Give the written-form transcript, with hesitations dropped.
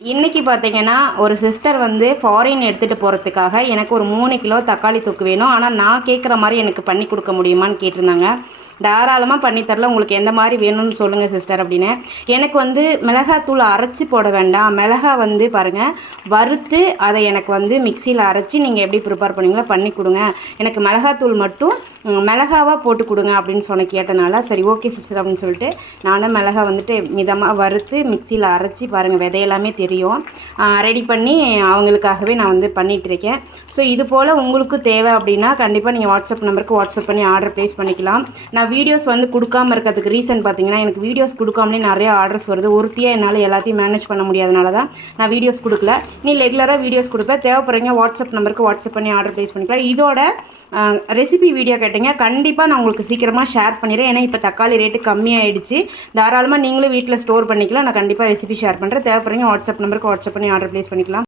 இன்றைக்கி பார்த்தீங்கன்னா ஒரு சிஸ்டர் வந்து ஃபாரின் எடுத்துகிட்டு போகிறதுக்காக எனக்கு ஒரு 3 கிலோ தக்காளி தொக்கு வேணும். ஆனால் நான் கேட்குற மாதிரி எனக்கு பண்ணி கொடுக்க முடியுமான்னு கேட்டிருந்தாங்க. தாராளமாக பண்ணித்தரல, உங்களுக்கு எந்த மாதிரி வேணும்னு சொல்லுங்கள் சிஸ்டர் அப்படின்னு. எனக்கு வந்து மிளகாத்தூள் அரைச்சி போட வேண்டாம், மிளகா வந்து பாருங்கள் வறுத்து அதை எனக்கு வந்து மிக்சியில் அரைச்சி நீங்கள் எப்படி ப்ரிப்பேர் பண்ணுவீங்களோ பண்ணி கொடுங்க, எனக்கு மிளகாத்தூள் மட்டும் மிளகாவாக போட்டு கொடுங்க அப்படின்னு கேட்டனால சரி ஓகே சிஸ்டர் அப்படின்னு சொல்லிட்டு நானும் மிளகா வந்துட்டு மிதமாக வறுத்து மிக்சியில் அரைச்சி பாருங்கள் விதையெல்லாமே தெரியும் ரெடி பண்ணி அவங்களுக்காகவே நான் வந்து பண்ணிகிட்ருக்கேன். ஸோ இது போல் உங்களுக்கு தேவை அப்படின்னா கண்டிப்பாக நீங்கள் வாட்ஸ்அப் நம்பருக்கு வாட்ஸ்அப் பண்ணி ஆர்டர் ப்ளேஸ் பண்ணிக்கலாம். நான் வீடியோஸ் வந்து கொடுக்காமல் இருக்கிறதுக்கு ரீசன் பார்த்தீங்கன்னா எனக்கு வீடியோஸ் கொடுக்காமலே நிறைய ஆர்டர்ஸ் வருது. ஒருத்தியாக என்னால் எல்லாத்தையும் மேனேஜ் பண்ண முடியாதனால தான் நான் வீடியோஸ் கொடுக்கல. நீ ரெகுலராக வீடியோஸ் கொடுப்பேன், தேவைப்படுறீங்க வாட்ஸ்அப் நம்பருக்கு வாட்ஸ்அப் பண்ணி ஆர்டர் ப்ளேஸ் பண்ணிக்கலாம். இதோட ரெசிபி வீடியோ கேட்டிங்க, கண்டிப்பாக நான் உங்களுக்கு சீக்கிரமாக ஷேர் பண்ணிடுறேன். ஏன்னா இப்போ தக்காளி ரேட்டு கம்மியாகிடுச்சு, தாராளமாக நீங்களும் வீட்டில் ஸ்டோர் பண்ணிக்கலாம். நான் கண்டிப்பாக ரெசிபி ஷேர் பண்ணுறேன். தேவைப்படுறீங்க வாட்ஸ்அப் நம்பருக்கு வாட்ஸ்அப் பண்ணி ஆர்டர் ப்ளேஸ் பண்ணிக்கலாம்.